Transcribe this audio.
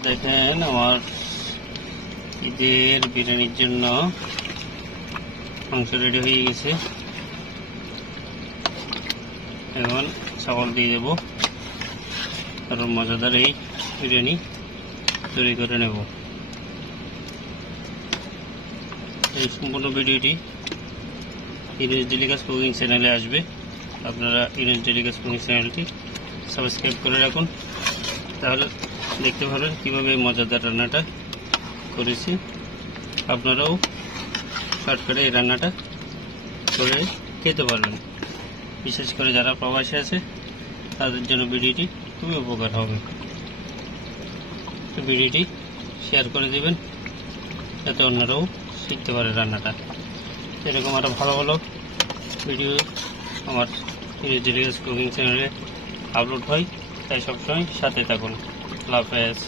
দেখেন আমার ঈদের বিরিয়ানির জন্য মাংস রেডি হয়ে গেছে। এখন চাউল দিয়ে দেব, কারণ মজাদার এই বিরিয়ানি তৈরি করে নেব। এই সম্পূর্ণ ভিডিওটি ইনুস ডেলিকাস কুকিং চ্যানেলে আসবে। আপনারা ইনুস ডেলিকাস কুকিং চ্যানেলটি সাবস্ক্রাইব করে রাখুন, তাহলে দেখতে পারবেন কীভাবে এই মজাদার রান্নাটা করেছি। আপনারাও শর্টকাটে এই রান্নাটা করে খেতে পারবেন। বিশেষ করে যারা প্রবাসী আছে তাদের জন্য ভিডিওটি খুবই উপকার হবে। তো ভিডিওটি শেয়ার করে দেবেন যাতে অন্যরাও শিখতে পারে রান্নাটা। এরকম আরও ভালো ভালো ভিডিও আমার ইনুস ডেলিকাস কুকিং চ্যানেলে আপলোড হয়, তাই সবসময় সাথে থাকুন। আল্লাহ হাফেজ।